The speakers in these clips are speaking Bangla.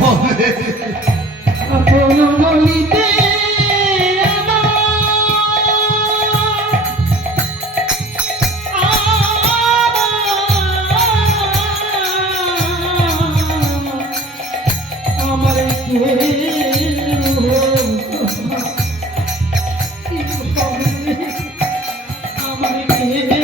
মনে আপন বলিতে আমার কে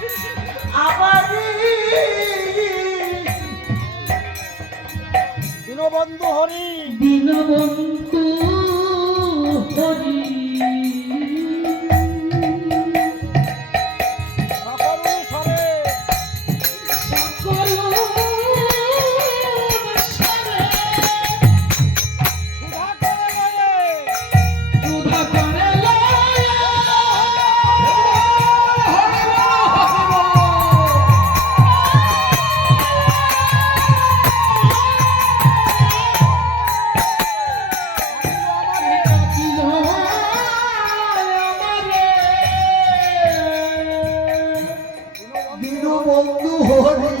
দীনবন্ধু হরি। দীনবন্ধু ভোর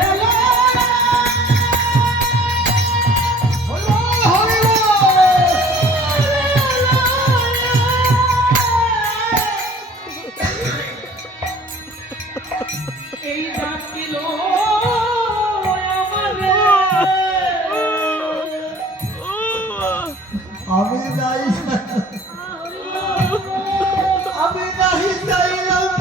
আমি নাহি চাইলাম